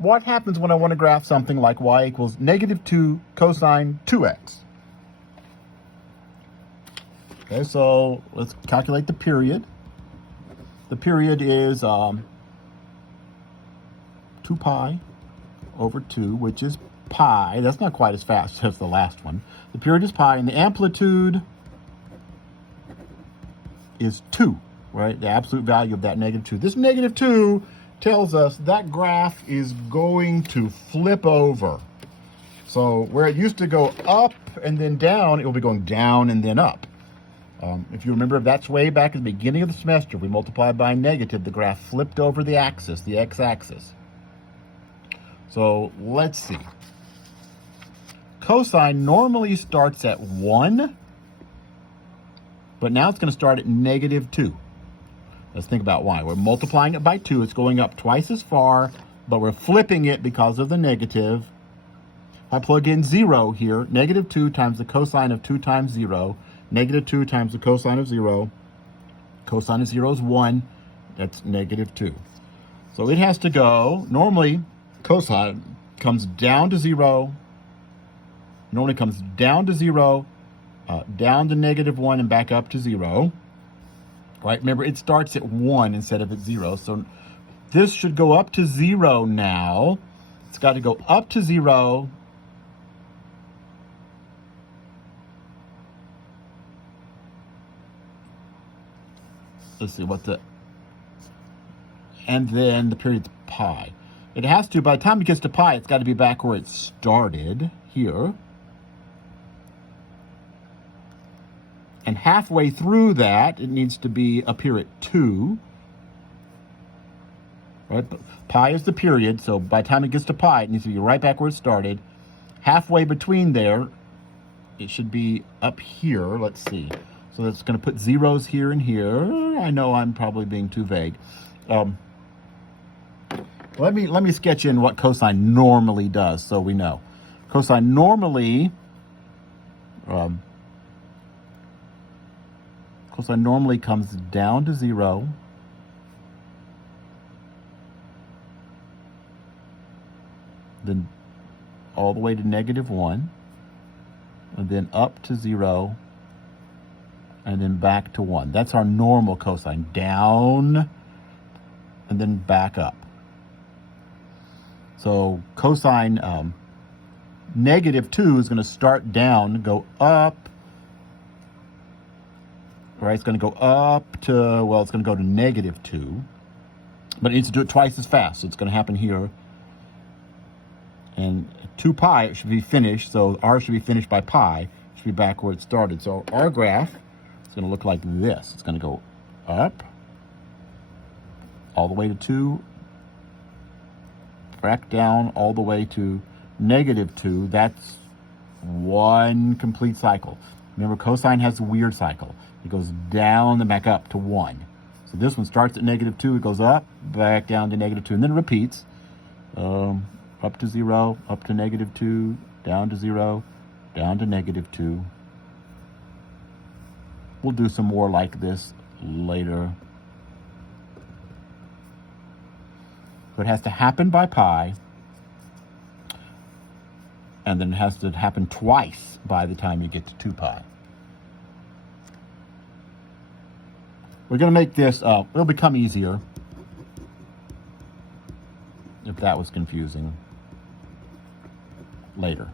what happens when I want to graph something like y equals -2 cosine 2x? Okay, so let's calculate the period. The period is 2 pi over 2, which is pi. That's not quite as fast as the last one. The period is pi, and the amplitude is 2, right? The absolute value of that -2. This -2 tells us that graph is going to flip over. So where it used to go up and then down, it will be going down and then up. If you remember, that's way back at the beginning of the semester. We multiplied by a negative. The graph flipped over the axis, the x-axis. So let's see. Cosine normally starts at 1, but now it's going to start at -2. Let's think about why. We're multiplying it by 2. It's going up twice as far, but we're flipping it because of the negative. If I plug in 0 here, -2 times the cosine of 2 times 0, -2 times the cosine of 0. Cosine of 0 is 1. That's -2. So it has to go, normally cosine comes down to 0, normally comes down to 0, down to -1 and back up to 0. Right, remember it starts at 1 instead of at 0. So this should go up to 0 now. It's got to go up to 0. Let's see what and then the period's pi. It has to, by the time it gets to pi, it's got to be back where it started, here. And halfway through that, it needs to be up here at 2. Right? Pi is the period, so by the time it gets to pi, it needs to be right back where it started. Halfway between there, it should be up here. Let's see. So that's going to put zeros here and here. I know I'm probably being too vague. Let me sketch in what cosine normally does so we know. Cosine normally comes down to 0, then all the way to -1, and then up to 0, and then back to 1. That's our normal cosine. Down, and then back up. So cosine -2 is going to start down, go up. Right, it's going to go up to, well, it's going to go to -2. But it needs to do it twice as fast. So it's going to happen here. And 2 pi, it should be finished. So r should be finished by pi. It should be back where it started. So our graph is going to look like this. It's going to go up, all the way to 2, back down all the way to -2. That's one complete cycle. Remember, cosine has a weird cycle. It goes down and back up to 1. So this one starts at -2. It goes up, back down to -2, and then it repeats. Up to 0, up to -2, down to 0, down to -2. We'll do some more like this later. So it has to happen by pi, and then it has to happen twice by the time you get to 2 pi. We're going to make this, it'll become easier if that was confusing later.